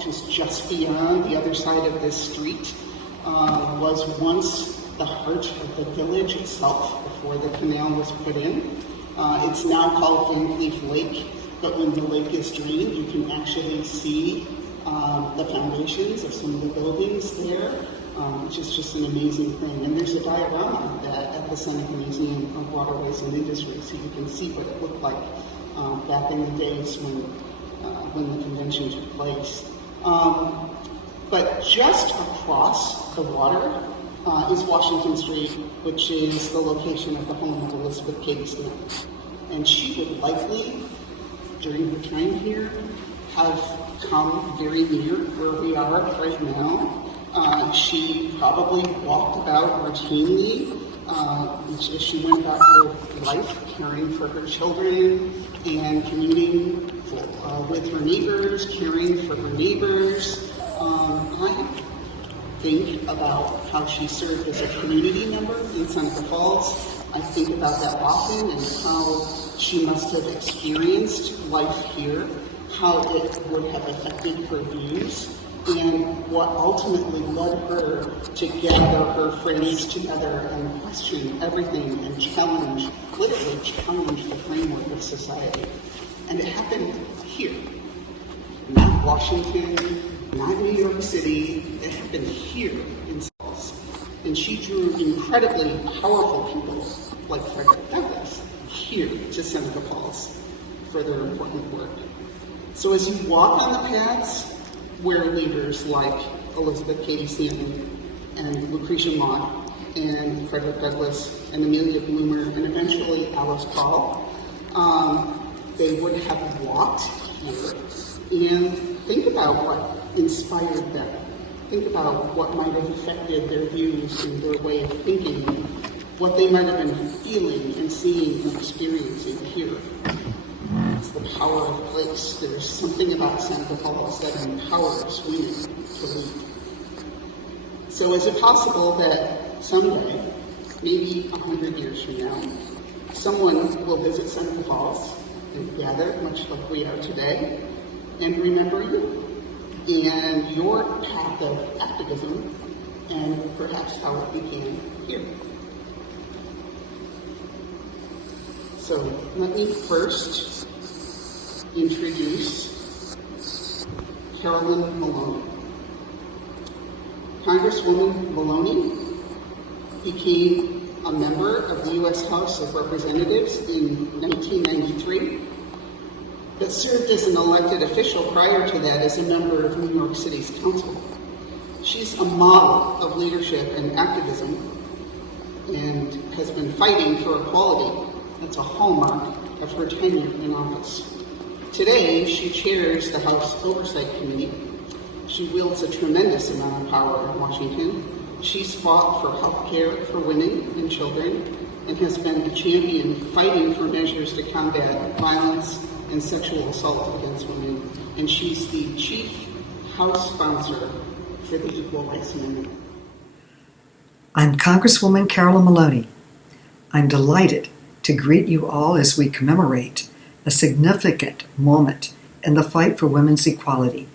which is just beyond the other side of this street, was once the heart of the village itself before the canal was put in. It's now called Van Cleef Lake, but when the lake is drained, you can actually see the foundations of some of the buildings there, which is just an amazing thing. And there's a diorama of that at the Seneca Museum of Waterways and Industry, so you can see what it looked like back in the days when the convention took place. But just across the water is Washington Street, which is the location of the home of Elizabeth Cady Stanton. And she would likely, during her time here, have come very near where we are right now. She probably walked about routinely as she went about her life, caring for her children and communing with her neighbors, caring for her neighbors. I think about how she served as a community member in Seneca Falls. I think about that often and how she must have experienced life here, how it would have affected her views, and what ultimately led her to gather her friends together and question everything and literally challenge the framework of society. And it happened here, not Washington, not New York City. It happened here in Falls. And she drew incredibly powerful people like Frederick Douglass here to Seneca Falls for their important work. So as you walk on the paths where leaders like Elizabeth Cady Stanton and Lucretia Mott and Frederick Douglass and Amelia Bloomer and eventually Alice Paul, they would have walked here, and think about what inspired them. Think about what might have affected their views and their way of thinking, what they might have been feeling and seeing and experiencing here. It's the power of place. There's something about Seneca Falls that empowers women to lead. So is it possible that someday, maybe 100 years from now, someone will visit Seneca Falls and gather, much like we are today, and remember you and your path of activism and perhaps how it began here? So let me first introduce Carolyn Maloney. Congresswoman Maloney became a member of the U.S. House of Representatives in 1993, but served as an elected official prior to that as a member of New York City's council. She's a model of leadership and activism and has been fighting for equality. That's a hallmark of her tenure in office. Today, she chairs the House Oversight Committee. She wields a tremendous amount of power in Washington. She's fought for health care for women and children and has been a champion fighting for measures to combat violence and sexual assault against women. And she's the chief House sponsor for the Equal Rights Amendment. I'm Congresswoman Carolyn Maloney. I'm delighted to greet you all as we commemorate a significant moment in the fight for women's equality.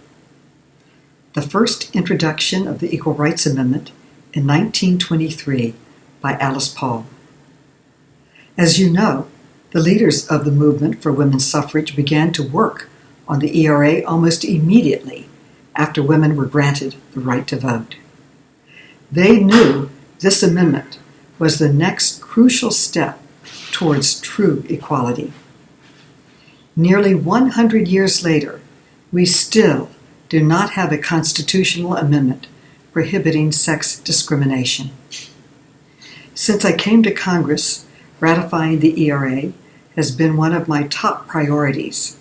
The first introduction of the Equal Rights Amendment in 1923 by Alice Paul. As you know, the leaders of the movement for women's suffrage began to work on the ERA almost immediately after women were granted the right to vote. They knew this amendment was the next crucial step towards true equality. Nearly 100 years later, we still do not have a constitutional amendment prohibiting sex discrimination. Since I came to Congress, ratifying the ERA has been one of my top priorities.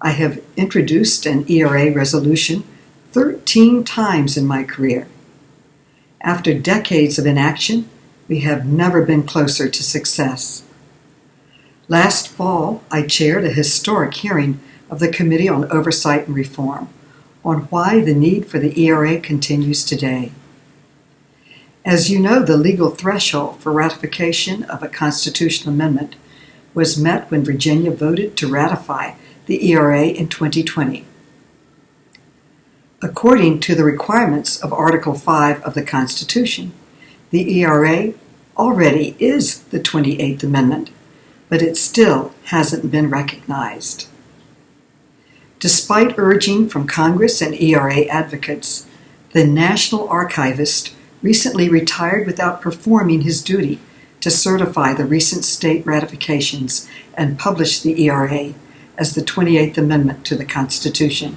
I have introduced an ERA resolution 13 times in my career. After decades of inaction, we have never been closer to success. Last fall, I chaired a historic hearing of the Committee on Oversight and Reform on why the need for the ERA continues today. As you know, the legal threshold for ratification of a constitutional amendment was met when Virginia voted to ratify the ERA in 2020. According to the requirements of Article 5 of the Constitution, the ERA already is the 28th Amendment, but it still hasn't been recognized. Despite urging from Congress and ERA advocates, the National Archivist recently retired without performing his duty to certify the recent state ratifications and publish the ERA as the 28th Amendment to the Constitution.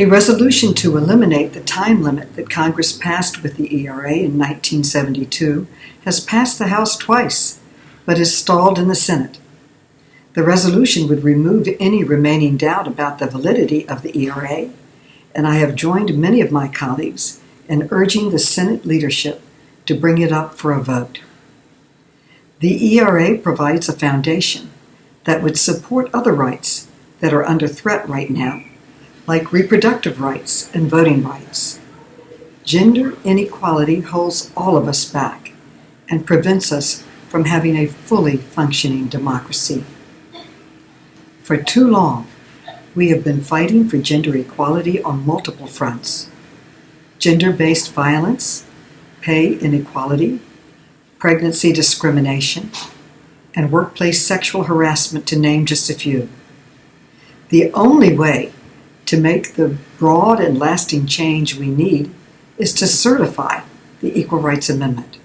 A resolution to eliminate the time limit that Congress passed with the ERA in 1972 has passed the House twice, but is stalled in the Senate. The resolution would remove any remaining doubt about the validity of the ERA, and I have joined many of my colleagues in urging the Senate leadership to bring it up for a vote. The ERA provides a foundation that would support other rights that are under threat right now, like reproductive rights and voting rights. Gender inequality holds all of us back and prevents us from having a fully functioning democracy. For too long, we have been fighting for gender equality on multiple fronts: gender-based violence, pay inequality, pregnancy discrimination, and workplace sexual harassment, to name just a few. The only way to make the broad and lasting change we need is to certify the Equal Rights Amendment.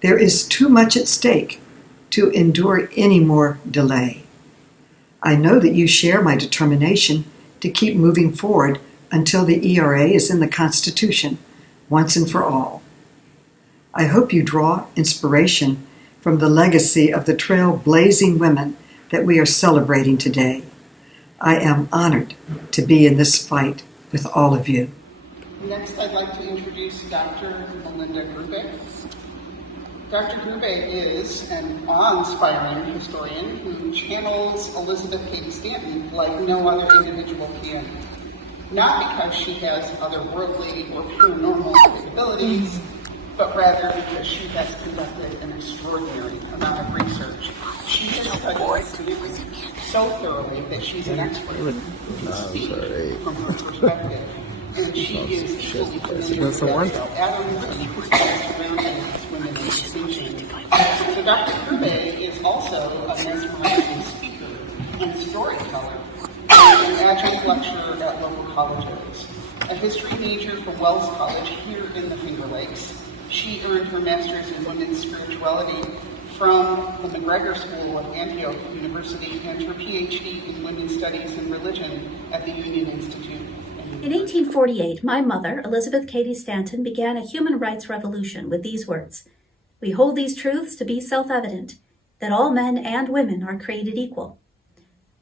There is too much at stake to endure any more delay. I know that you share my determination to keep moving forward until the ERA is in the Constitution once and for all. I hope you draw inspiration from the legacy of the trailblazing women that we are celebrating today. I am honored to be in this fight with all of you. Next, I'd like to introduce Dr. Melinda Grube. Dr. Grube is an awe-inspiring historian who channels Elizabeth Cady Stanton like no other individual can. Not because she has otherworldly or paranormal capabilities, but rather because she has conducted an extraordinary amount of research. She has studied history so thoroughly that she's an expert who can speak from her perspective. And she is equally familiar with atoms and crystals surrounding women's distinction. So Dr. Grube is also a mesmerizing speaker and storyteller, an adjunct lecturer at local colleges, a history major from Wells College here in the Finger Lakes. She earned her master's in women's spirituality from the McGregor School of Antioch University and her PhD in women's studies and religion at the Union Institute. In 1848, my mother, Elizabeth Cady Stanton, began a human rights revolution with these words: "We hold these truths to be self-evident, that all men and women are created equal."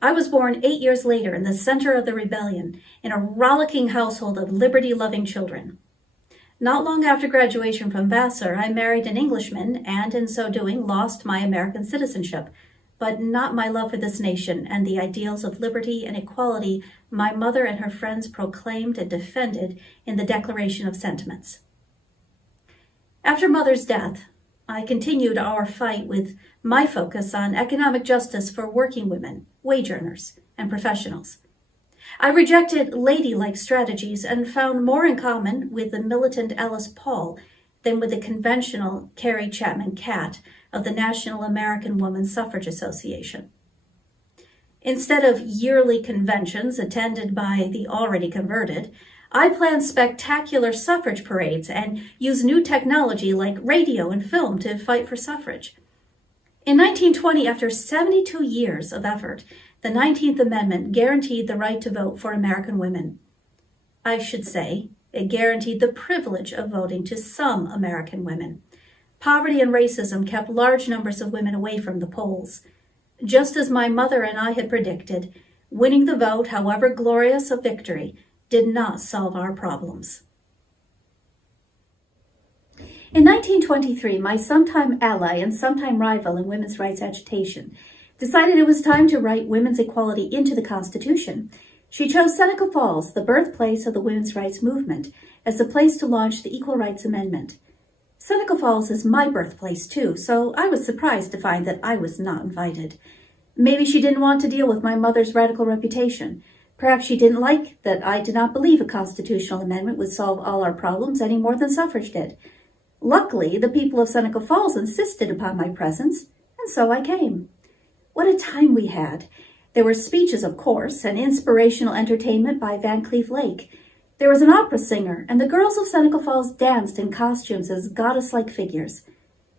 I was born 8 years later in the center of the rebellion, in a rollicking household of liberty-loving children. Not long after graduation from Vassar, I married an Englishman and, in so doing, lost my American citizenship, but not my love for this nation and the ideals of liberty and equality my mother and her friends proclaimed and defended in the Declaration of Sentiments. After Mother's death, I continued our fight with my focus on economic justice for working women, wage earners, and professionals. I rejected ladylike strategies and found more in common with the militant Alice Paul than with the conventional Carrie Chapman Catt of the National American Woman Suffrage Association. Instead of yearly conventions attended by the already converted, I plan spectacular suffrage parades and use new technology like radio and film to fight for suffrage. In 1920, after 72 years of effort, the 19th Amendment guaranteed the right to vote for American women. I should say, it guaranteed the privilege of voting to some American women. Poverty and racism kept large numbers of women away from the polls. Just as my mother and I had predicted, winning the vote, however glorious a victory, did not solve our problems. In 1923, my sometime ally and sometime rival in women's rights agitation decided it was time to write women's equality into the Constitution. She chose Seneca Falls, the birthplace of the women's rights movement, as the place to launch the Equal Rights Amendment. Seneca Falls is my birthplace too, so I was surprised to find that I was not invited. Maybe she didn't want to deal with my mother's radical reputation. Perhaps she didn't like that I did not believe a constitutional amendment would solve all our problems any more than suffrage did. Luckily, the people of Seneca Falls insisted upon my presence, and so I came. What a time we had! There were speeches, of course, and inspirational entertainment by Van Cleef Lake. There was an opera singer, and the girls of Seneca Falls danced in costumes as goddess-like figures.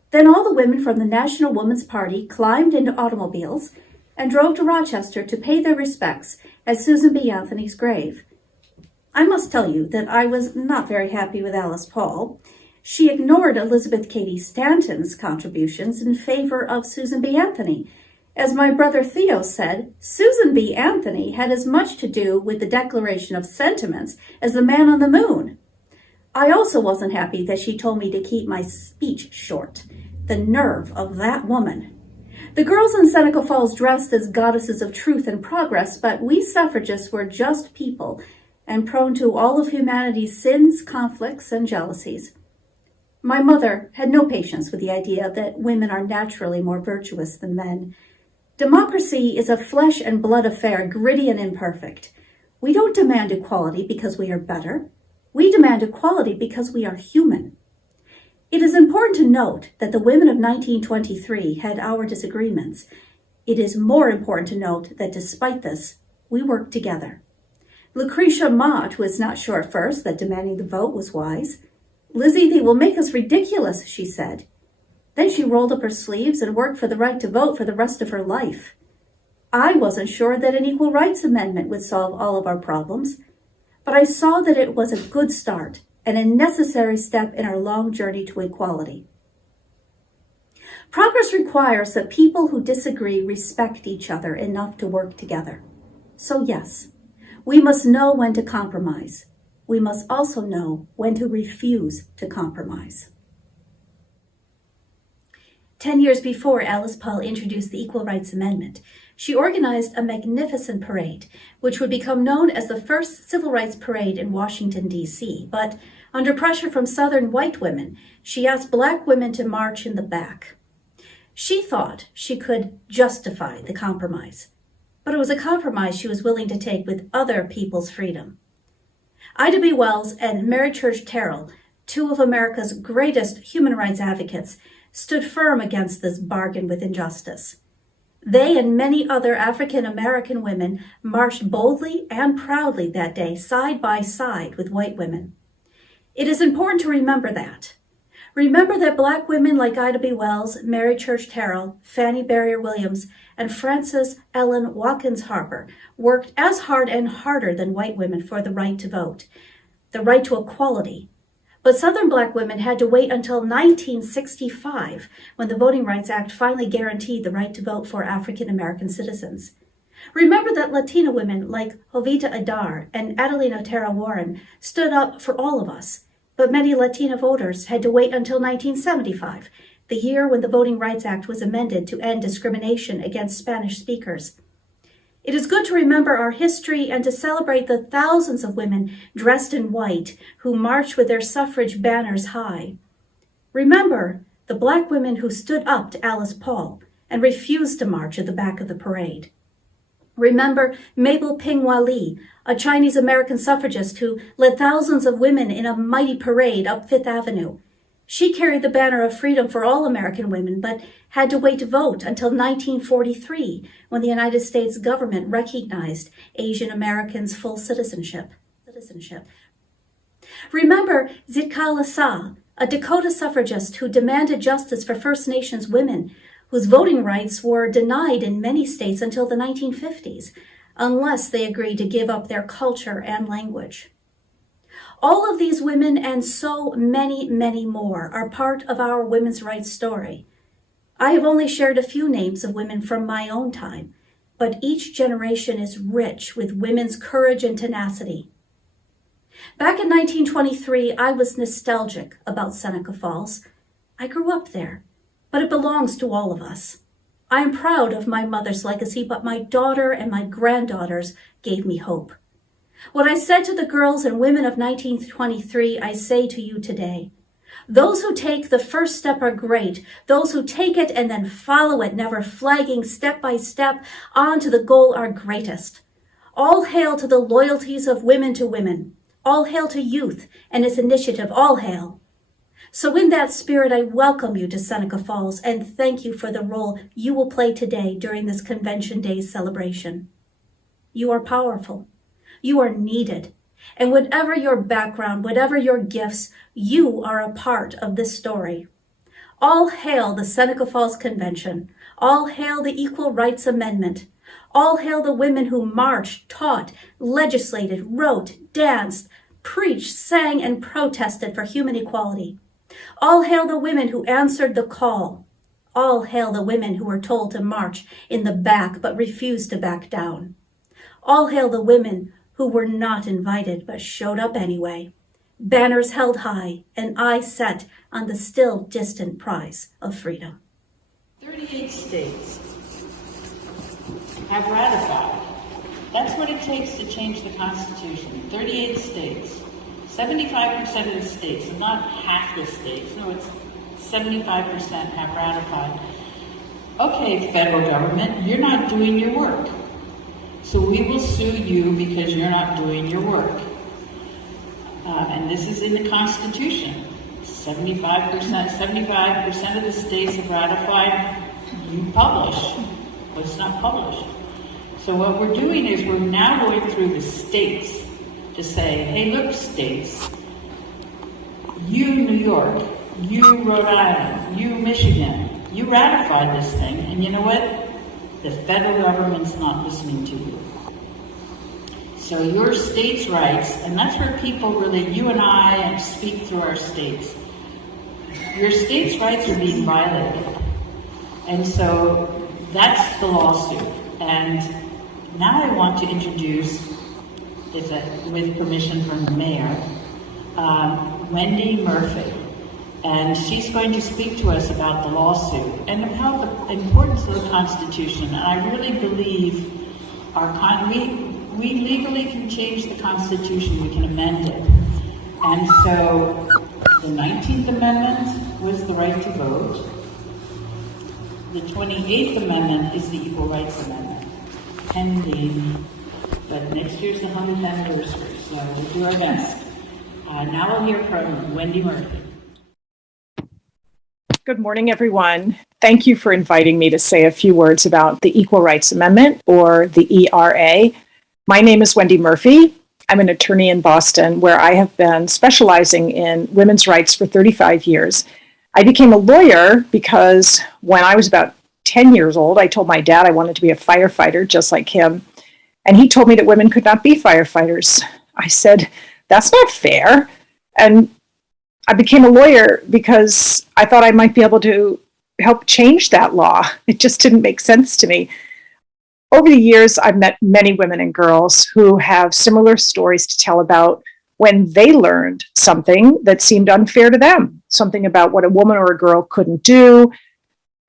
Then all the women from the National Woman's Party climbed into automobiles and drove to Rochester to pay their respects at Susan B. Anthony's grave. I must tell you that I was not very happy with Alice Paul. She ignored Elizabeth Cady Stanton's contributions in favor of Susan B. Anthony. As my brother Theo said, Susan B. Anthony had as much to do with the declaration of sentiments as the man on the moon. I also wasn't happy that she told me to keep my speech short. The nerve of that woman. The girls in Seneca Falls dressed as goddesses of truth and progress, but we suffragists were just people and prone to all of humanity's sins, conflicts, and jealousies. My mother had no patience with the idea that women are naturally more virtuous than men. Democracy is a flesh and blood affair, gritty and imperfect. We don't demand equality because we are better. We demand equality because we are human. It is important to note that the women of 1923 had our disagreements. It is more important to note that despite this, we worked together. Lucretia Mott was not sure at first that demanding the vote was wise. "Lizzie, they will make us ridiculous," she said. Then she rolled up her sleeves and worked for the right to vote for the rest of her life. I wasn't sure that an equal rights amendment would solve all of our problems, but I saw that it was a good start and a necessary step in our long journey to equality. Progress requires that people who disagree respect each other enough to work together. So yes, we must know when to compromise. We must also know when to refuse to compromise. 10 years before Alice Paul introduced the Equal Rights Amendment, she organized a magnificent parade, which would become known as the first civil rights parade in Washington, D.C. But under pressure from Southern white women, she asked Black women to march in the back. She thought she could justify the compromise, but it was a compromise she was willing to take with other people's freedom. Ida B. Wells and Mary Church Terrell, two of America's greatest human rights advocates, stood firm against this bargain with injustice. They and many other African American women marched boldly and proudly that day, side by side with white women. It is important to remember that. Remember that Black women like Ida B. Wells, Mary Church Terrell, Fannie Barrier Williams, and Frances Ellen Watkins Harper worked as hard and harder than white women for the right to vote, the right to equality. But Southern Black women had to wait until 1965 when the Voting Rights Act finally guaranteed the right to vote for African American citizens. Remember that Latina women like Jovita Adar and Adelina Otero Warren stood up for all of us, but many Latina voters had to wait until 1975, the year when the Voting Rights Act was amended to end discrimination against Spanish speakers. It is good to remember our history and to celebrate the thousands of women dressed in white who marched with their suffrage banners high. Remember the Black women who stood up to Alice Paul and refused to march at the back of the parade. Remember Mabel Ping-Hua Lee, a Chinese-American suffragist who led thousands of women in a mighty parade up Fifth Avenue. She carried the banner of freedom for all American women, but had to wait to vote until 1943, when the United States government recognized Asian Americans' full citizenship. Remember Zitkala Sa, a Dakota suffragist who demanded justice for First Nations women, whose voting rights were denied in many states until the 1950s, unless they agreed to give up their culture and language. All of these women and so many, many more are part of our women's rights story. I have only shared a few names of women from my own time, but each generation is rich with women's courage and tenacity. Back in 1923, I was nostalgic about Seneca Falls. I grew up there, but it belongs to all of us. I am proud of my mother's legacy, but my daughter and my granddaughters gave me hope. What I said to the girls and women of 1923, I say to you today. Those who take the first step are great. Those who take it and then follow it, never flagging step by step on to the goal are greatest. All hail to the loyalties of women to women. All hail to youth and its initiative. All hail. So in that spirit, I welcome you to Seneca Falls and thank you for the role you will play today during this Convention Day celebration. You are powerful. You are needed. And whatever your background, whatever your gifts, you are a part of this story. All hail the Seneca Falls Convention. All hail the Equal Rights Amendment. All hail the women who marched, taught, legislated, wrote, danced, preached, sang, and protested for human equality. All hail the women who answered the call. All hail the women who were told to march in the back but refused to back down. All hail the women who were not invited but showed up anyway. Banners held high, and eyes set on the still distant prize of freedom. 38 states have ratified. That's what it takes to change the Constitution. 38 states. 75% of the states, and not half the states, no, it's 75% have ratified. Okay, federal government, you're not doing your work. So we will sue you because you're not doing your work. And this is in the Constitution. 75% of the states have ratified. You publish, but it's not published. So what we're doing is we're now going through the states to say, hey, look, states, you, New York, you, Rhode Island, you, Michigan, you ratified this thing, and you know what? The federal government's not listening to you. So your states' rights, and that's where people really, you and I, speak through our states. Your states' rights are being violated. And so that's the lawsuit. And now I want to introduce, with permission from the mayor, Wendy Murphy. And she's going to speak to us about the lawsuit and about the importance of the Constitution. And I really believe we legally can change the Constitution, we can amend it. And so the 19th Amendment was the right to vote. The 28th Amendment is the Equal Rights Amendment, pending, but next year's the 100th anniversary, so we'll do our best. Now we'll hear from Wendy Murphy. Good morning, everyone. Thank you for inviting me to say a few words about the Equal Rights Amendment, or the ERA. My name is Wendy Murphy. I'm an attorney in Boston, where I have been specializing in women's rights for 35 years. I became a lawyer because when I was about 10 years old, I told my dad I wanted to be a firefighter just like him. And he told me that women could not be firefighters. I said, that's not fair. And I became a lawyer because I thought I might be able to help change that law. It just didn't make sense to me. Over the years, I've met many women and girls who have similar stories to tell about when they learned something that seemed unfair to them, something about what a woman or a girl couldn't do,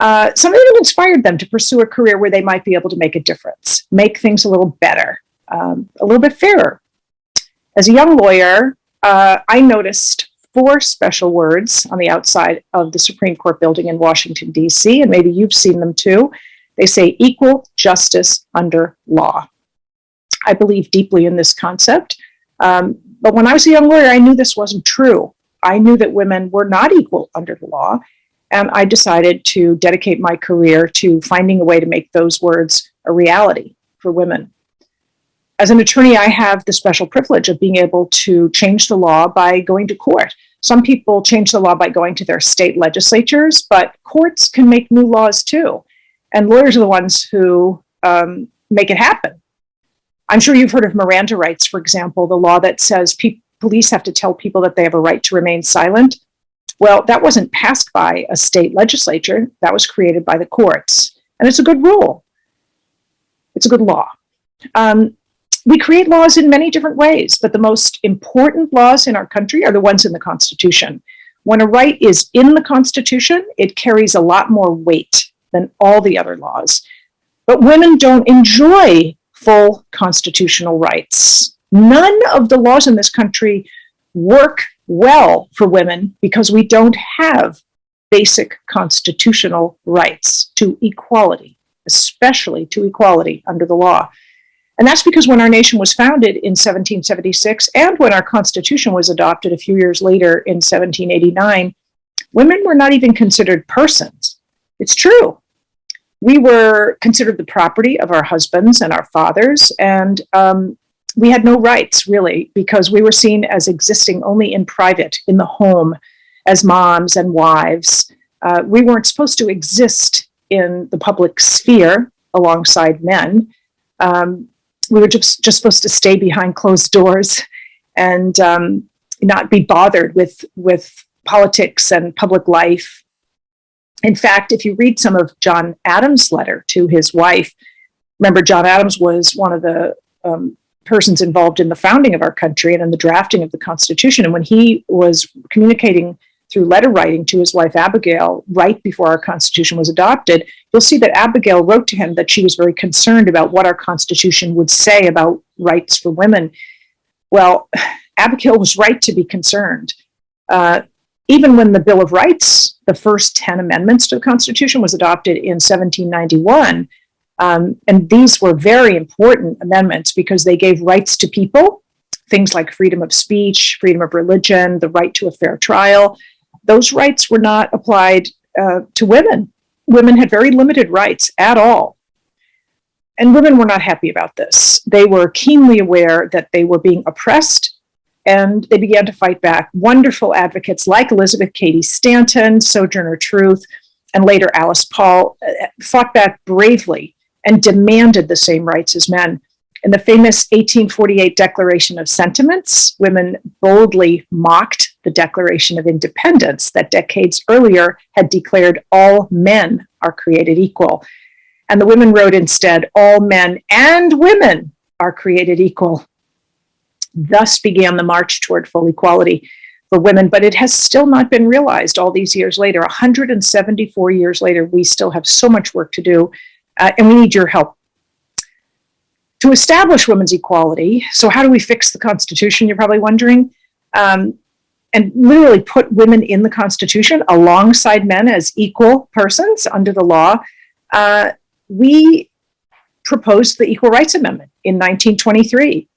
something that inspired them to pursue a career where they might be able to make a difference, make things a little better, a little bit fairer. As a young lawyer, I noticed 4 special words on the outside of the Supreme Court building in Washington, D.C., and maybe you've seen them too. They say equal justice under law. I believe deeply in this concept, but when I was a young lawyer, I knew this wasn't true. I knew that women were not equal under the law, and I decided to dedicate my career to finding a way to make those words a reality for women. As an attorney, I have the special privilege of being able to change the law by going to court. Some people change the law by going to their state legislatures, but courts can make new laws too. And lawyers are the ones who make it happen. I'm sure you've heard of Miranda rights, for example, the law that says police have to tell people that they have a right to remain silent. Well, that wasn't passed by a state legislature. That was created by the courts. And it's a good rule. It's a good law. We create laws in many different ways, but the most important laws in our country are the ones in the Constitution. When a right is in the Constitution, it carries a lot more weight than all the other laws. But women don't enjoy full constitutional rights. None of the laws in this country work well for women because we don't have basic constitutional rights to equality, especially to equality under the law. And that's because when our nation was founded in 1776 and when our Constitution was adopted a few years later in 1789, women were not even considered persons. It's true. We were considered the property of our husbands and our fathers, and we had no rights, really, because we were seen as existing only in private, in the home, as moms and wives. We weren't supposed to exist in the public sphere alongside men. We were just supposed to stay behind closed doors and not be bothered with politics and public life. In fact, if you read some of John Adams' letter to his wife, remember John Adams was one of the persons involved in the founding of our country and in the drafting of the Constitution. And when he was communicating through letter writing to his wife Abigail right before our Constitution was adopted, you'll see that Abigail wrote to him that she was very concerned about what our Constitution would say about rights for women. Well, Abigail was right to be concerned. Even when the Bill of Rights, the first 10 amendments to the Constitution, was adopted in 1791, and these were very important amendments because they gave rights to people, things like freedom of speech, freedom of religion, the right to a fair trial. Those rights were not applied to women. Women had very limited rights at all. And women were not happy about this. They were keenly aware that they were being oppressed, and they began to fight back. Wonderful advocates like Elizabeth Cady Stanton, Sojourner Truth, and later Alice Paul fought back bravely and demanded the same rights as men. In the famous 1848 Declaration of Sentiments, women boldly mocked the Declaration of Independence that decades earlier had declared all men are created equal. And the women wrote instead, all men and women are created equal. Thus began the march toward full equality for women, but it has still not been realized all these years later. 174 years later, we still have so much work to do, and we need your help. To establish women's equality, so how do we fix the Constitution, you're probably wondering, and literally put women in the Constitution alongside men as equal persons under the law, we proposed the Equal Rights Amendment in 1923.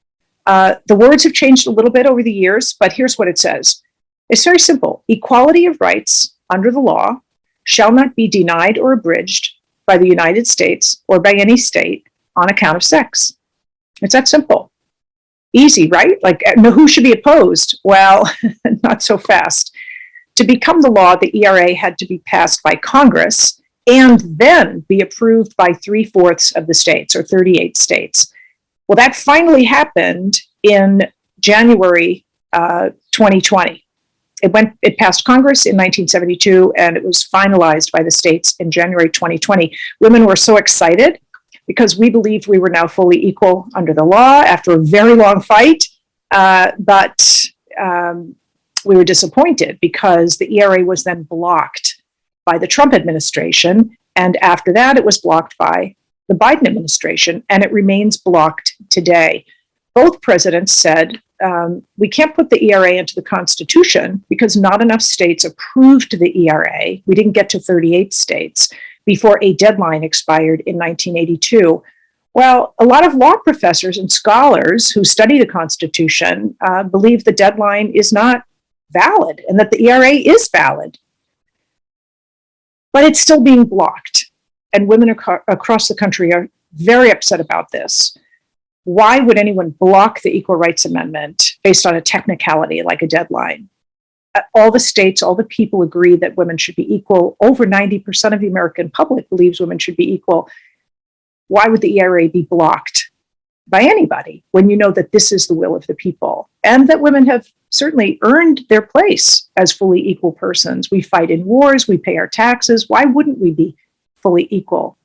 The words have changed a little bit over the years, but here's what it says. It's very simple. Equality of rights under the law shall not be denied or abridged by the United States or by any state on account of sex. It's that simple. Easy, right? Like, who should be opposed? Well, not so fast. To become the law, the ERA had to be passed by Congress and then be approved by 3/4 of the states, or 38 states. Well, that finally happened in January 2020. It passed Congress in 1972, and it was finalized by the states in January 2020. Women were so excited because we believed we were now fully equal under the law after a very long fight, but we were disappointed because the ERA was then blocked by the Trump administration, and after that, it was blocked by the Biden administration, and it remains blocked today. Both presidents said, we can't put the ERA into the Constitution because not enough states approved the ERA. We didn't get to 38 states before a deadline expired in 1982. Well, a lot of law professors and scholars who study the Constitution believe the deadline is not valid and that the ERA is valid. But it's still being blocked. And women across the country are very upset about this. Why would anyone block the Equal Rights Amendment based on a technicality like a deadline? All the states, all the people agree that women should be equal. Over 90% of the American public believes women should be equal. Why would the ERA be blocked by anybody when you know that this is the will of the people and that women have certainly earned their place as fully equal persons? We fight in wars, we pay our taxes. Why wouldn't we be fully equal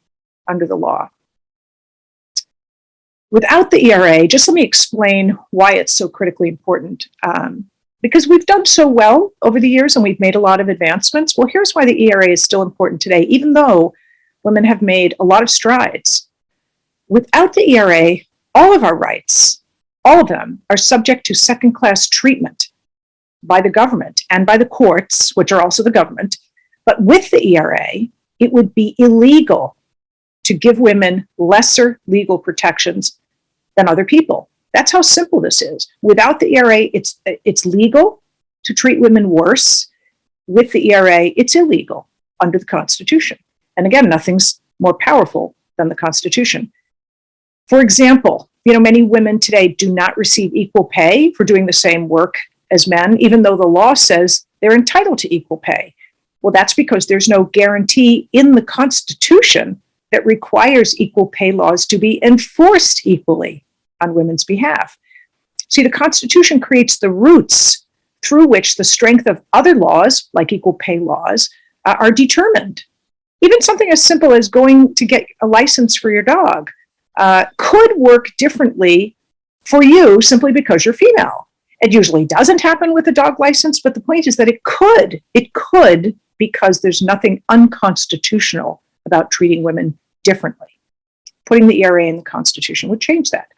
under the law? Without the ERA, just let me explain why it's so critically important. Because we've done so well over the years and we've made a lot of advancements. Well, here's why the ERA is still important today, even though women have made a lot of strides. Without the ERA, all of our rights, all of them, are subject to second-class treatment by the government and by the courts, which are also the government. But with the ERA, it would be illegal to give women lesser legal protections than other people. That's how simple this is. Without the ERA, it's legal to treat women worse. With the ERA, it's illegal under the Constitution. And again, nothing's more powerful than the Constitution. For example, many women today do not receive equal pay for doing the same work as men, even though the law says they're entitled to equal pay. Well, that's because there's no guarantee in the Constitution that requires equal pay laws to be enforced equally on women's behalf. See, the Constitution creates the roots through which the strength of other laws, like equal pay laws, are determined. Even something as simple as going to get a license for your dog could work differently for you simply because you're female. It usually doesn't happen with a dog license, but the point is that it could because there's nothing unconstitutional about treating women differently. Putting the ERA in the Constitution would change that.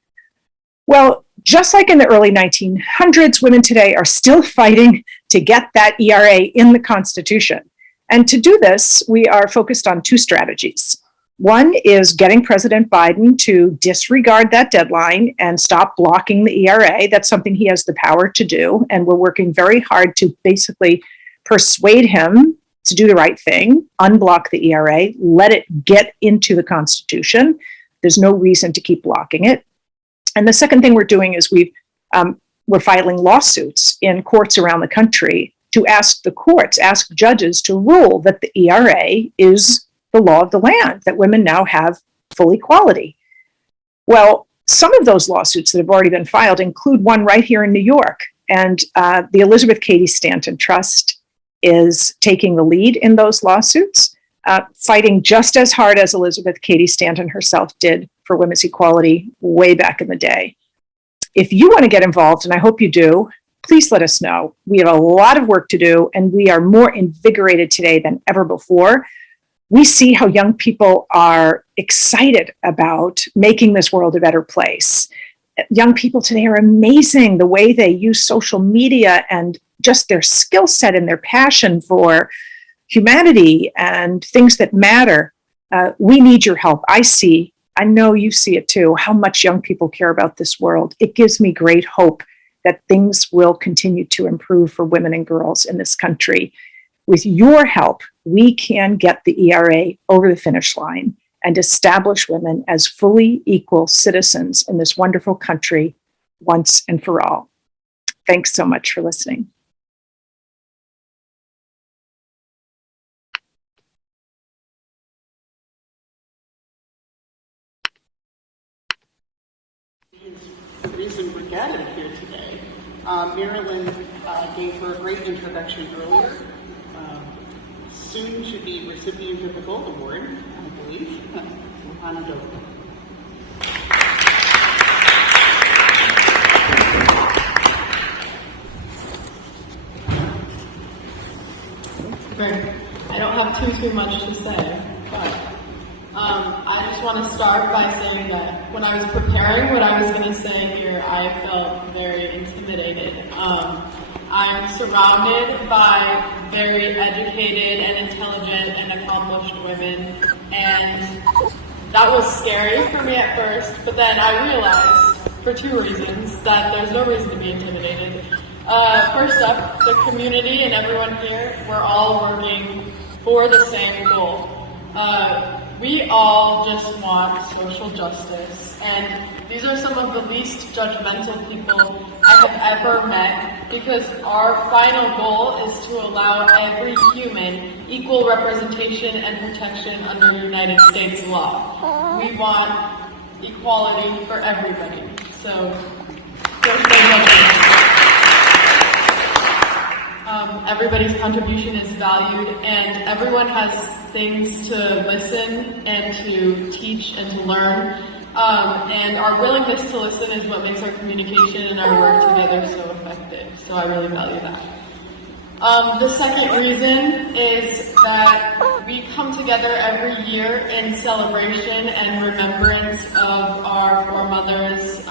Well, just like in the early 1900s, women today are still fighting to get that ERA in the Constitution. And to do this, we are focused on two strategies. One is getting President Biden to disregard that deadline and stop blocking the ERA. That's something he has the power to do. And we're working very hard to basically persuade him to do the right thing, unblock the ERA, let it get into the Constitution. There's no reason to keep blocking it. And the second thing we're doing is we're filing lawsuits in courts around the country to ask judges to rule that the ERA is the law of the land, that women now have full equality. Well, some of those lawsuits that have already been filed include one right here in New York. And the Elizabeth Cady Stanton Trust is taking the lead in those lawsuits, fighting just as hard as Elizabeth Cady Stanton herself did for women's equality way back in the day. If you want to get involved, and I hope you do, please let us know. We have a lot of work to do, and we are more invigorated today than ever before. We see how young people are excited about making this world a better place. Young people today are amazing, the way they use social media and just their skill set and their passion for humanity and things that matter. We need your help. I know you see it too, how much young people care about this world. It gives me great hope that things will continue to improve for women and girls in this country. With your help, we can get the ERA over the finish line and establish women as fully equal citizens in this wonderful country once and for all. Thanks so much for listening. The reason we're gathered here today, Marilyn gave her a great introduction earlier. Soon to be recipient of the Gold Award, I believe, Hannah Doe. I don't have too much to say, but I just want to start by saying that when I was preparing what I was going to say here, I felt very intimidated. I'm surrounded by very educated and intelligent and accomplished women, and that was scary for me at first, but then I realized, for two reasons, that there's no reason to be intimidated. First up, the community and everyone here, we're all working for the same goal. We all just want social justice, and these are some of the least judgmental people I have ever met, because our final goal is to allow every human equal representation and protection under United States law. We want equality for everybody. So, everybody's contribution is valued, and everyone has things to listen and to teach and to learn. And our willingness to listen is what makes our communication and our work together so effective. So I really value that. The second reason is that we come together every year in celebration and remembrance of our foremothers,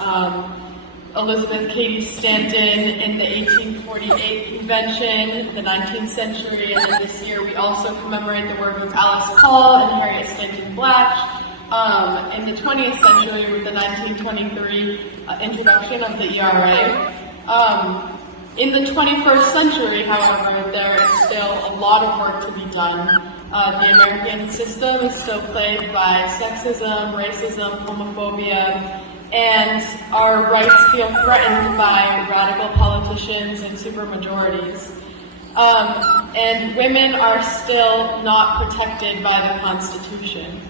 Elizabeth Cady Stanton in the 1848 convention, the 19th century, and then this year we also commemorate the work of Alice Paul and Harriet Stanton Blatch. in the 20th century with the 1923 introduction of the ERA. In the 21st century, however, there is still a lot of work to be done. The American system is still plagued by sexism, racism, homophobia, and our rights feel threatened by radical politicians and supermajorities. And women are still not protected by the Constitution.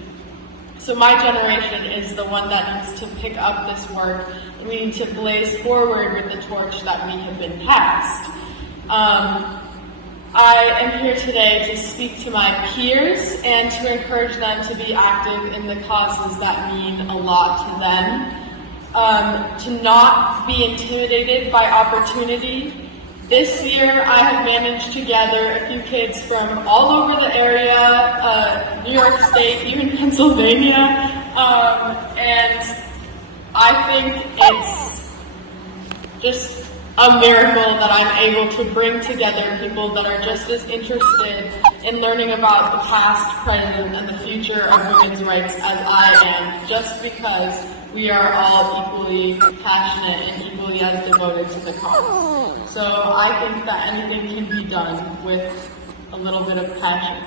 So my generation is the one that needs to pick up this work. We need to blaze forward with the torch that we have been passed. I am here today to speak to my peers and to encourage them to be active in the causes that mean a lot to them, to not be intimidated by opportunity. This year I have managed to gather a few kids from all over the area, New York State, even Pennsylvania, and I think it's just a miracle that I'm able to bring together people that are just as interested in learning about the past, present, and the future of women's rights as I am, just because we are all equally passionate and equally as devoted to the cause. So I think that anything can be done with a little bit of passion.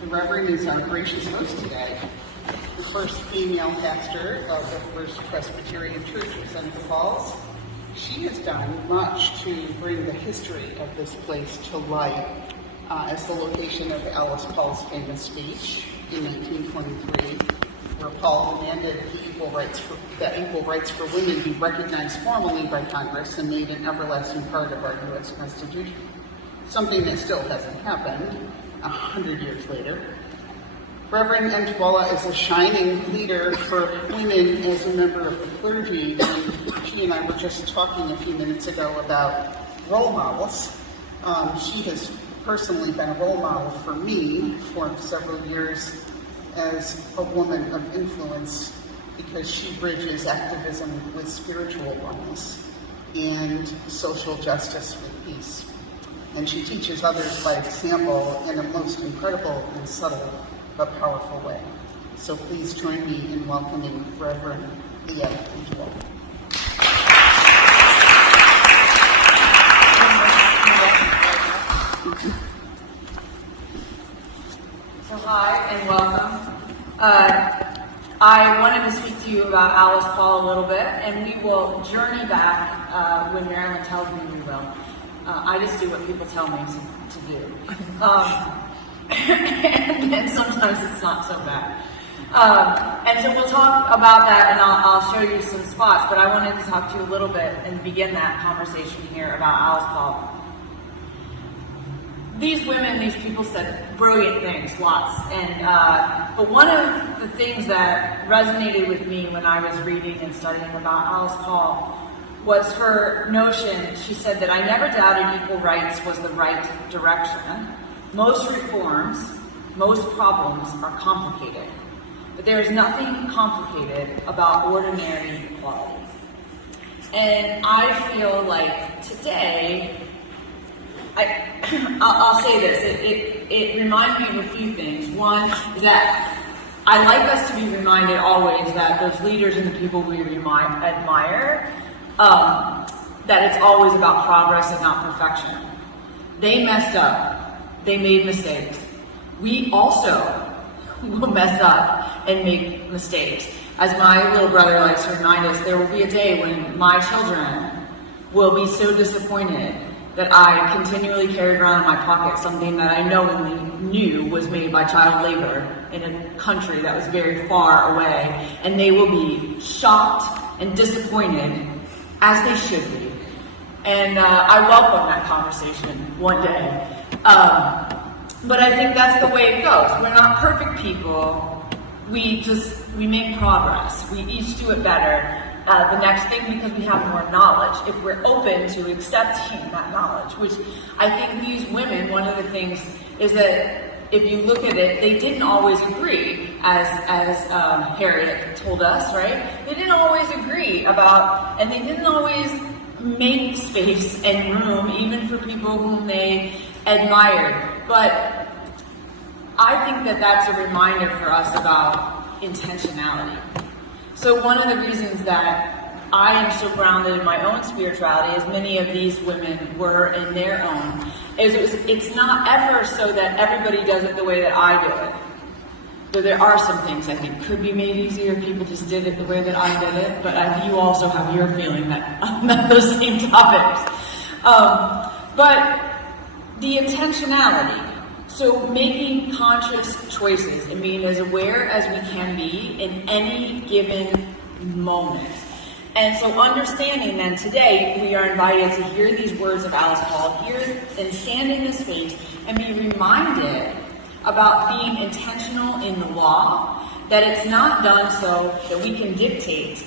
The Reverend is our gracious host today. The first female pastor of the First Presbyterian Church of Seneca Falls. She has done much to bring the history of this place to light as the location of Alice Paul's famous speech in 1923, where Paul demanded that equal rights for women be recognized formally by Congress and made an everlasting part of our U.S. Constitution. Something that still hasn't happened 100 years later. Reverend Entwalla is a shining leader for women as a member of the clergy, and she and I were just talking a few minutes ago about role models. She has personally been a role model for me for several years as a woman of influence, because she bridges activism with spiritual wellness and social justice with peace. And she teaches others by example in a most incredible and subtle but powerful way. So please join me in welcoming Reverend Leah Entwalla. So hi and welcome. I wanted to speak to you about Alice Paul a little bit, and we will journey back when Marilyn tells me we will. I just do what people tell me to do. And sometimes it's not so bad. And so we'll talk about that, and I'll show you some spots, but I wanted to talk to you a little bit and begin that conversation here about Alice Paul. These women, these people said brilliant things, lots, and but one of the things that resonated with me when I was reading and studying about Alice Paul was her notion. She said that I never doubted equal rights was the right direction. Most reforms, most problems are complicated, but there is nothing complicated about ordinary equality. And I feel like today, I'll say this, it reminds me of a few things. One is that I like us to be reminded always that those leaders and the people we admire, that it's always about progress and not perfection. They messed up. They made mistakes. We also will mess up and make mistakes. As my little brother likes to remind us, there will be a day when my children will be so disappointed that I continually carried around in my pocket something that I knowingly knew was made by child labor in a country that was very far away, and they will be shocked and disappointed, as they should be. And I welcome that conversation one day. But I think that's the way it goes. We're not perfect people. We make progress. We each do it better the next thing because we have more knowledge. If we're open to accepting that knowledge, which I think these women, one of the things is that if you look at it, they didn't always agree, as Harriet told us, right? They didn't always agree about, and they didn't always make space and room even for people whom they admired. But I think that that's a reminder for us about intentionality. So one of the reasons that I am so grounded in my own spirituality, as many of these women were in their own, is it's not ever so that everybody does it the way that I do it. Though there are some things I think could be made easier if people just did it the way that I did it, but you also have your feeling that on those same topics. But the intentionality, so making conscious choices and being as aware as we can be in any given moment. And so understanding then today, we are invited to hear these words of Alice Paul, hear and stand in this space and be reminded about being intentional in the law, that it's not done so that we can dictate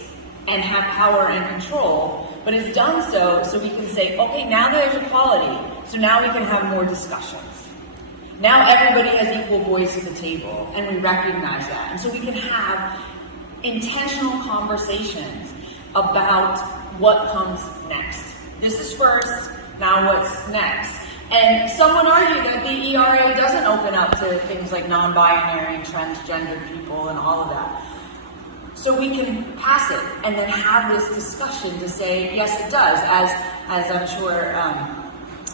and have power and control, but it's done so we can say, okay, now there's equality, so now we can have more discussions. Now everybody has equal voice at the table, and we recognize that. And so we can have intentional conversations about what comes next. This is first, now what's next? And some would argue that the ERA doesn't open up to things like non-binary and transgender people and all of that. So we can pass it and then have this discussion to say, yes, it does, as I'm sure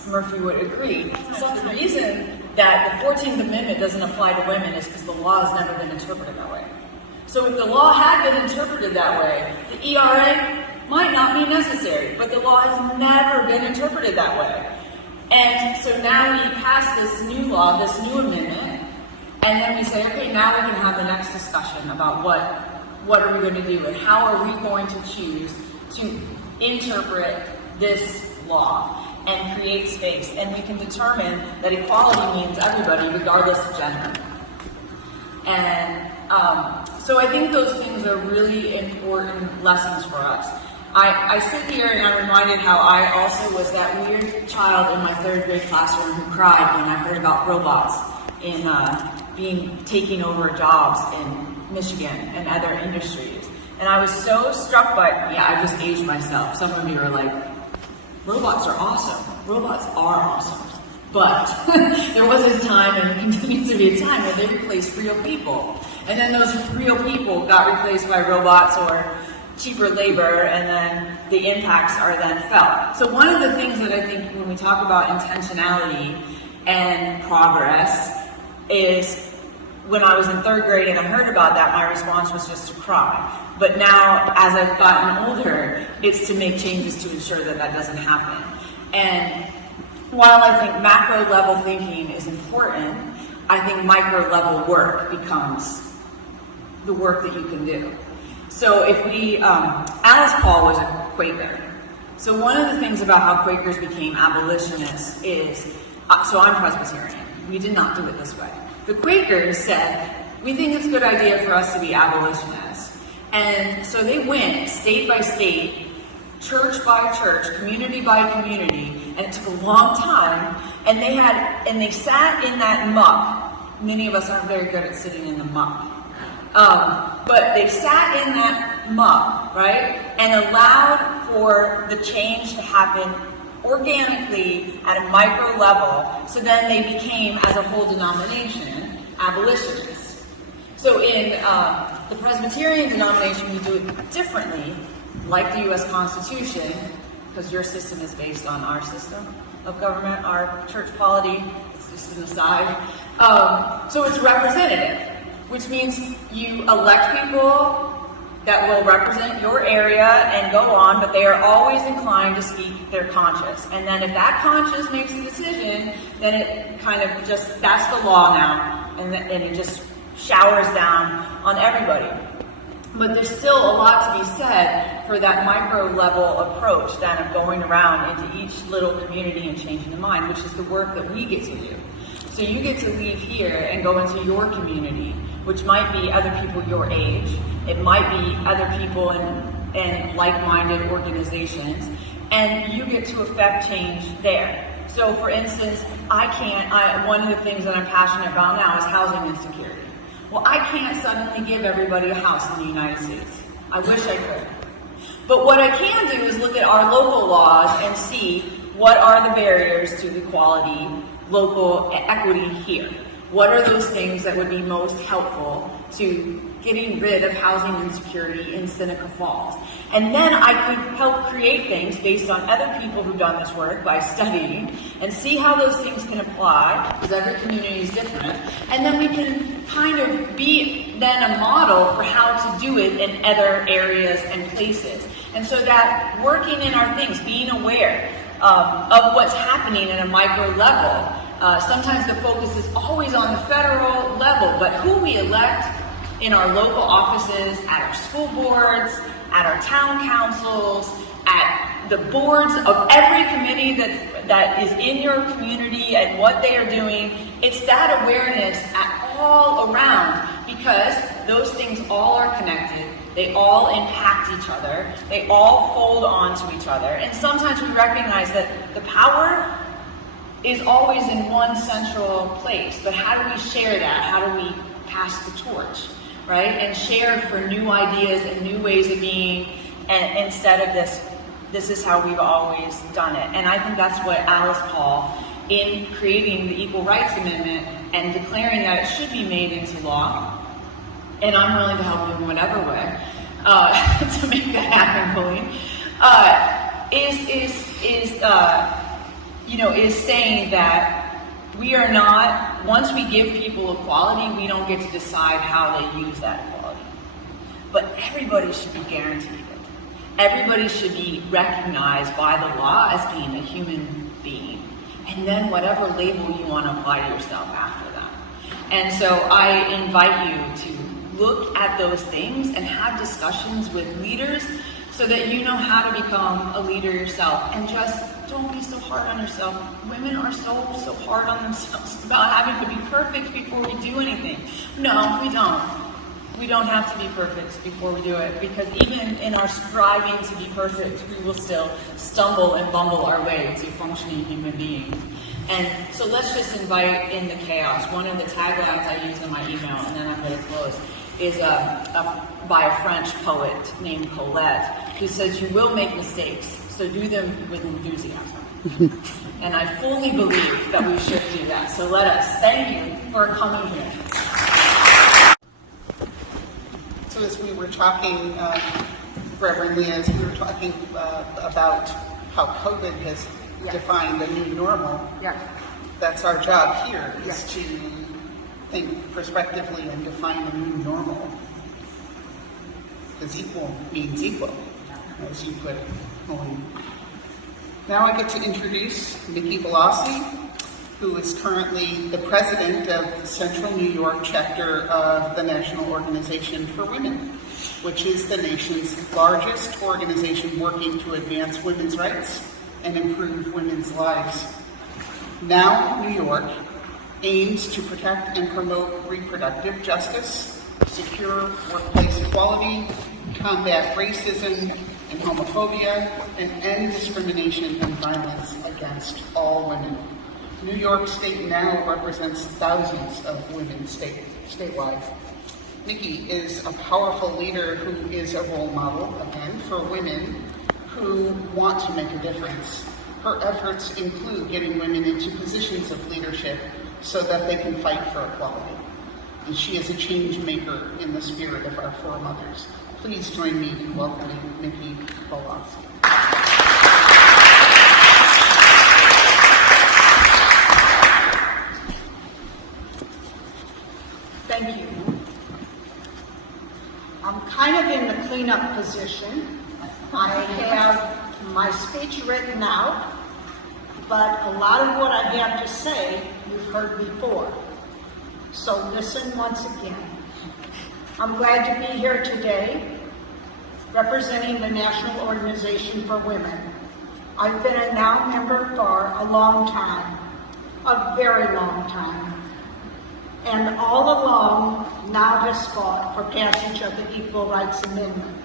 Murphy would agree. So the reason that the 14th Amendment doesn't apply to women is because the law has never been interpreted that way. So if the law had been interpreted that way, the ERA might not be necessary, but the law has never been interpreted that way. And so now we pass this new law, this new amendment, and then we say, okay, now we can have the next discussion about what are we going to do and how are we going to choose to interpret this law and create space. And we can determine that equality means everybody, regardless of gender. And so I think those things are really important lessons for us. I sit here and I'm reminded how I also was that weird child in my 3rd grade classroom who cried when I heard about robots in taking over jobs in Michigan and other industries. And I was so struck by, I just aged myself. Some of you are like, robots are awesome. Robots are awesome. But there was a time, and continues to be a time, where they replaced real people. And then those real people got replaced by robots or cheaper labor, and then the impacts are then felt. So one of the things that I think when we talk about intentionality and progress is, when I was in 3rd grade and I heard about that, my response was just to cry. But now, as I've gotten older, it's to make changes to ensure that that doesn't happen. And while I think macro level thinking is important, I think micro level work becomes the work that you can do. So if we, Alice Paul was a Quaker. So one of the things about how Quakers became abolitionists is, so I'm Presbyterian. We did not do it this way. The Quakers said, we think it's a good idea for us to be abolitionists. And so they went state by state, church by church, community by community, and it took a long time. And they sat in that muck. Many of us aren't very good at sitting in the muck. But they sat in that muck, right, and allowed for the change to happen organically at a micro level, so then they became, as a whole denomination, abolitionists. So in the Presbyterian denomination, we do it differently, like the U.S. Constitution, because your system is based on our system of government, our church polity. It's just an aside. So it's representative, which means you elect people that will represent your area and go on, but they are always inclined to speak their conscience. And then if that conscience makes a decision, then it kind of just, that's the law now, and it just showers down on everybody. But there's still a lot to be said for that micro level approach, that of going around into each little community and changing the mind, which is the work that we get to do. So you get to leave here and go into your community, which might be other people your age. It might be other people in like-minded organizations, and you get to affect change there. So for instance, one of the things that I'm passionate about now is housing insecurity. Well, I can't suddenly give everybody a house in the United States. I wish I could. But what I can do is look at our local laws and see what are the barriers to equality, local equity here. what are those things that would be most helpful to getting rid of housing insecurity in Seneca Falls. And then I could help create things based on other people who've done this work by studying and see how those things can apply, because every community is different. And then we can kind of be then a model for how to do it in other areas and places. And so that working in our things, being aware of what's happening at a micro level. Sometimes the focus is always on the federal level, but who we elect in our local offices, at our school boards, at our town councils, at the boards of every committee that is in your community and what they are doing, it's that awareness at all around, because those things all are connected. They all impact each other. They all fold onto each other. And sometimes we recognize that the power is always in one central place. But how do we share that? How do we pass the torch, right? And share for new ideas and new ways of being, and instead of this is how we've always done it. And I think that's what Alice Paul, in creating the Equal Rights Amendment and declaring that it should be made into law, and I'm willing to help in whatever way to make that happen, Pauline, is saying that we are not, once we give people equality, we don't get to decide how they use that equality. But everybody should be guaranteed it. Everybody should be recognized by the law as being a human being. And then whatever label you want to apply to yourself after that. And so I invite you to look at those things and have discussions with leaders so that you know how to become a leader yourself. And just don't be so hard on yourself. Women are so hard on themselves about having to be perfect before we do anything. No, we don't. We don't have to be perfect before we do it, because even in our striving to be perfect, we will still stumble and bumble our way to functioning human beings. And so let's just invite in the chaos. One of the taglines I use in my email, and then I'm going to close, is by a French poet named Colette, who says, "You will make mistakes, so do them with enthusiasm." And I fully believe that we should do that. So let us thank you for coming here. So as we were talking, Reverend Leah, as we were talking about how COVID has defined the new normal, that's our job here, is to think prospectively and define the new normal. Because equal means equal, as you put it, Pauline. Now I get to introduce Nikki Velassi, who is currently the president of the Central New York chapter of the National Organization for Women, which is the nation's largest organization working to advance women's rights and improve women's lives. Now, New York aims to protect and promote reproductive justice, secure workplace equality, combat racism and homophobia, and end discrimination and violence against all women. New York State now represents thousands of women statewide. Nikki is a powerful leader who is a role model, again, for women who want to make a difference. Her efforts include getting women into positions of leadership so that they can fight for equality. And she is a change maker in the spirit of our foremothers. Please join me in welcoming Nikki Velassi. Thank you. I'm kind of in the cleanup position. I have my speech written out, but a lot of what I have to say you've heard before. So listen once again. I'm glad to be here today representing the National Organization for Women. I've been a NOW member for a long time, a very long time. And all along, NOW has fought for passage of the Equal Rights Amendment.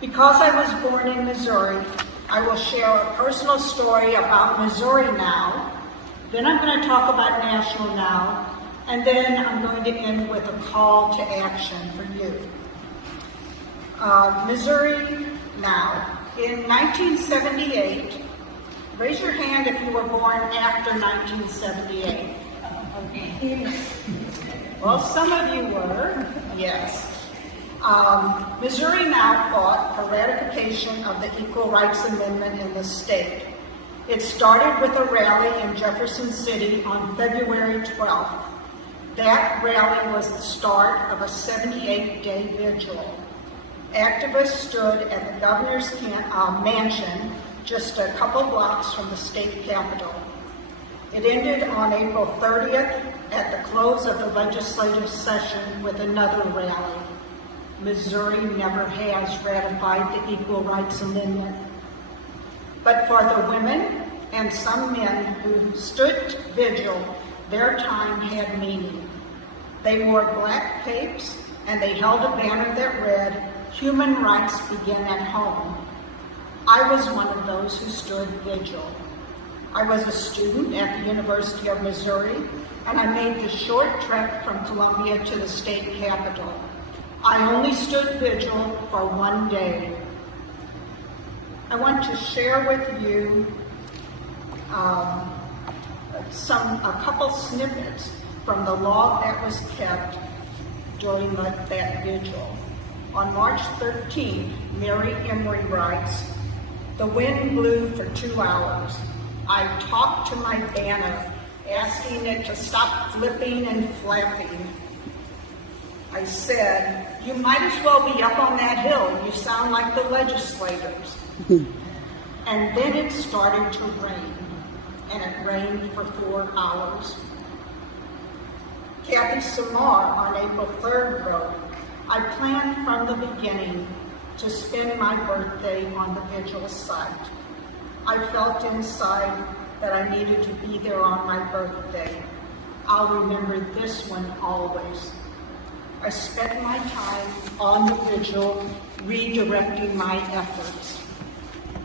Because I was born in Missouri, I will share a personal story about Missouri NOW, then I'm going to talk about National NOW, and then I'm going to end with a call to action for you. Missouri NOW. In 1978, raise your hand if you were born after 1978. Well, some of you were, yes. Missouri now fought for ratification of the Equal Rights Amendment in the state. It started with a rally in Jefferson City on February 12th. That rally was the start of a 78-day vigil. Activists stood at the governor's mansion just a couple blocks from the state capitol. It ended on April 30th at the close of the legislative session with another rally. Missouri never has ratified the Equal Rights Amendment. But for the women and some men who stood vigil, their time had meaning. They wore black capes and they held a banner that read, "Human rights begin at home." I was one of those who stood vigil. I was a student at the University of Missouri, and I made the short trek from Columbia to the state capitol. I only stood vigil for one day. I want to share with you a couple snippets from the law that was kept during that vigil. On March 13th, Mary Emery writes, "The wind blew for 2 hours. I talked to my banner, asking it to stop flipping and flapping. I said, 'You might as well be up on that hill. You sound like the legislators.' And then it started to rain, and it rained for 4 hours." Kathy Samar on April 3rd wrote, "I planned from the beginning to spend my birthday on the vigil site. I felt inside that I needed to be there on my birthday. I'll remember this one always. I spent my time on the vigil redirecting my efforts.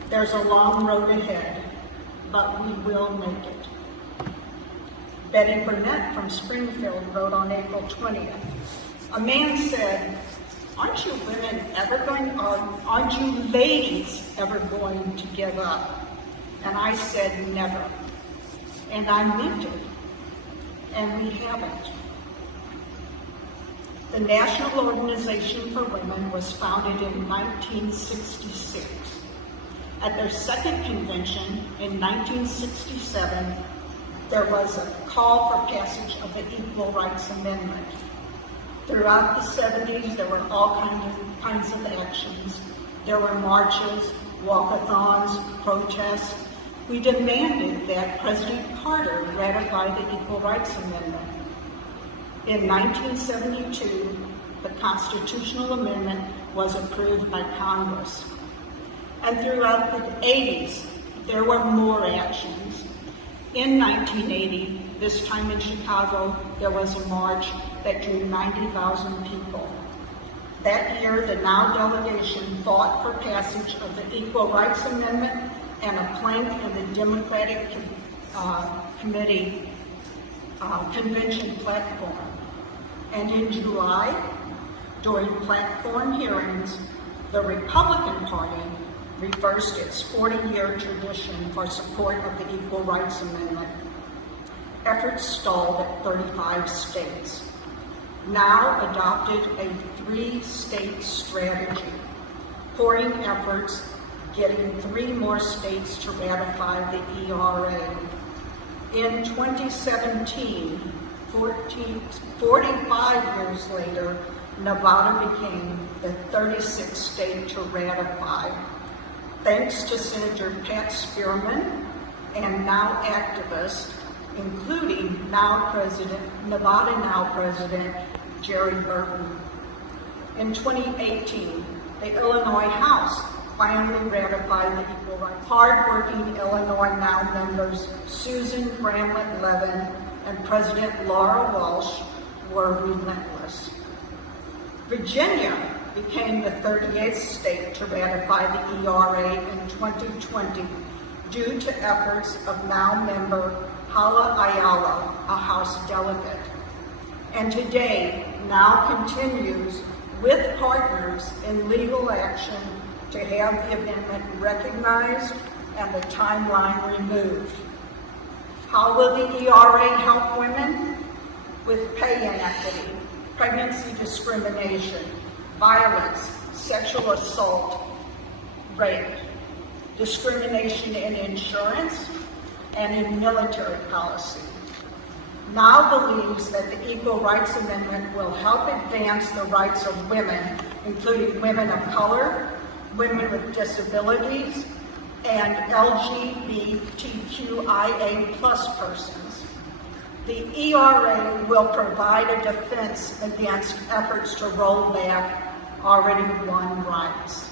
There's a long road ahead, but we will make it." Betty Burnett from Springfield wrote on April 20th, "A man said, 'Aren't you women ever going, aren't you ladies ever going to give up?' And I said, 'Never.' And I meant it. And we haven't." The National Organization for Women was founded in 1966. At their second convention in 1967, there was a call for passage of the Equal Rights Amendment. Throughout the 70s, there were all kinds of actions. There were marches, walkathons, protests. We demanded that President Carter ratify the Equal Rights Amendment. In 1972, the constitutional amendment was approved by Congress. And throughout the 80s, there were more actions. In 1980, this time in Chicago, there was a march that drew 90,000 people. That year, the NOW delegation fought for passage of the Equal Rights Amendment and a plank in the Democratic Committee convention platform. And in July, during platform hearings, the Republican Party reversed its 40-year tradition for support of the Equal Rights Amendment. Efforts stalled at 35 states. NOW adopted a 3-state strategy, pouring efforts, getting 3 more states to ratify the ERA. In 2017, 45 years later, Nevada became the 36th state to ratify. Thanks to Senator Pat Spearman and NOW activists, including Nevada NOW President Jerry Burton. In 2018, the Illinois House finally ratified the Equal Rights. Hard-working Illinois NOW members Susan Bramlett-Levin and President Laura Walsh were relentless. Virginia became the 38th state to ratify the ERA in 2020 due to efforts of NOW member Hala Ayala, a House delegate. And today, NOW continues with partners in legal action to have the amendment recognized and the timeline removed. How will the ERA help women? with pay inequity, pregnancy discrimination, violence, sexual assault, rape, discrimination in insurance, and in military policy. Now believes that the Equal Rights Amendment will help advance the rights of women, including women of color, women with disabilities, and LGBTQIA+ persons. The ERA will provide a defense against efforts to roll back already won rights.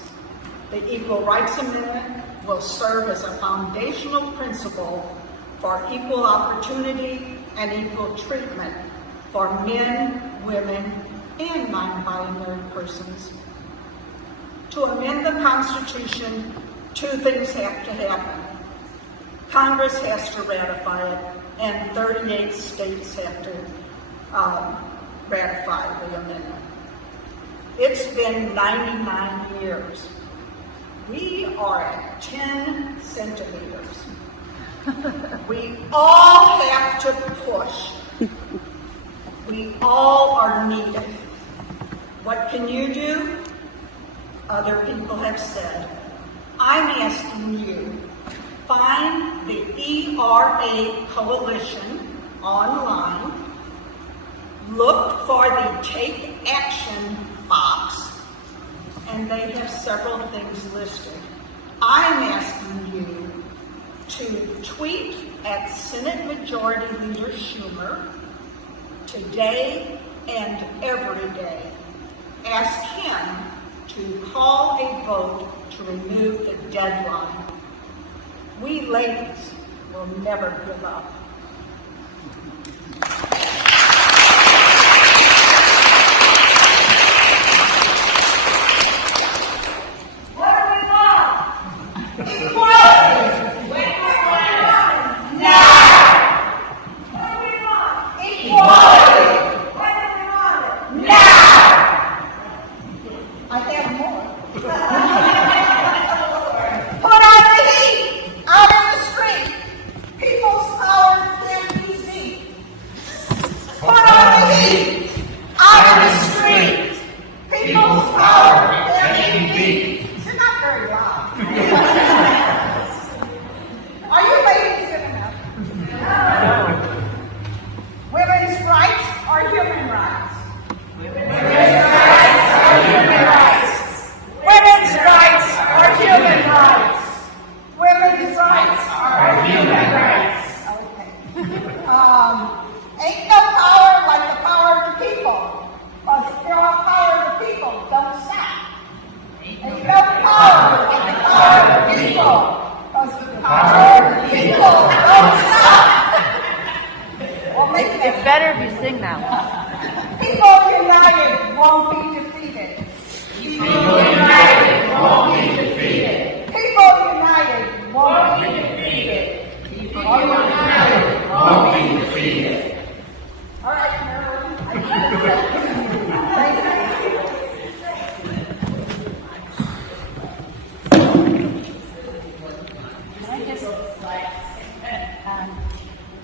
The Equal Rights Amendment will serve as a foundational principle for equal opportunity and equal treatment for men, women, and non-binary persons. To amend the Constitution, two things have to happen. Congress has to ratify it, and 38 states have to ratify the amendment. It's been 99 years. We are at 10 centimeters. We all have to push. We all are needed. What can you do? Other people have said. I'm asking you, find the ERA Coalition online, look for the Take Action box, and they have several things listed. I'm asking you to tweet at Senate Majority Leader Schumer today and every day. Ask him to call a vote to remove the deadline. We ladies will never give up. What do we want? Equality! Now! What do we want? Equality! When do we want it? Now! I have more. Put on the heat! Out in the street! People's power can't be seen. Put on the heat! Out in the street! People's power can't be seen. You're not very loud. Are you ladies good enough? No. Women's rights are human rights. Women's rights are human rights. Women's rights are human rights. Women's rights are human rights. Okay. Ain't no power like the power of the people. Because if there are power of the people, don't stop. Ain't no power like the power of the people. Because the power of the people don't stop. Well, It's better if you sing that one. People united won't be defeated. People united won't be defeated. People united won't be defeated. People united won't be defeated. All right, Marilyn.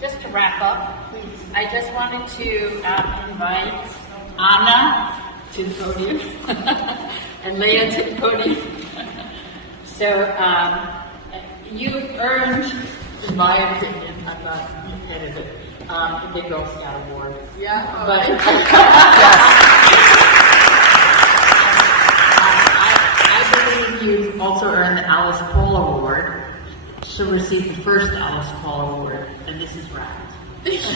Just to wrap up, I just wanted to invite Anna to the podium and Leah to the podium. So you've earned, in my opinion, I'm not competitive, the Big Girl Scout Award. Yeah. But I believe you've also earned the Alice Paul Award. She'll receive the first Alice Paul Award, and this is right. There's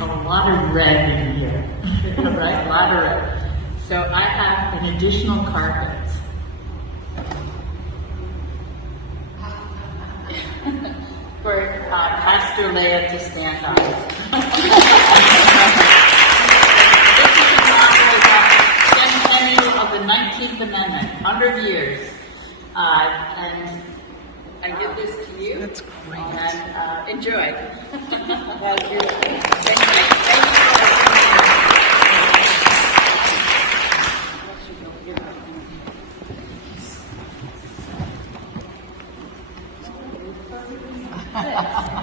a lot of red in here, right? A lot of red. So I have an additional carpet. For Pastor Leah to stand on. This is in honor of the centennial of the 19th Amendment, 100 years. And I give this to you. That's great. And enjoy. Thank you. Thank you.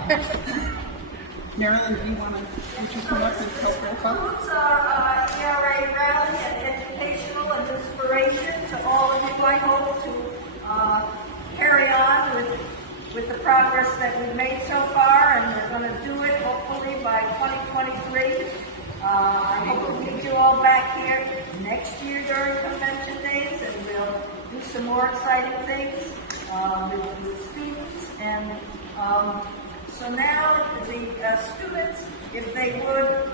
Thank you. Marilyn, do you want to, would you come up and help roll call? Books are ERA rally and educational and inspiration to all of you. I hope to carry on with the progress that we've made so far, and we're going to do it hopefully by 2023. I hope to meet you all back here next year during convention days, and we'll do some more exciting things with students. And so now the students, if they would,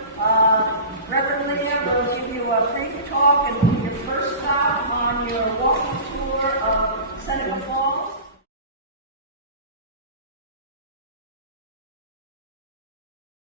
Reverend Leah will give you a brief talk and your first stop on your walking tour of Seneca Falls.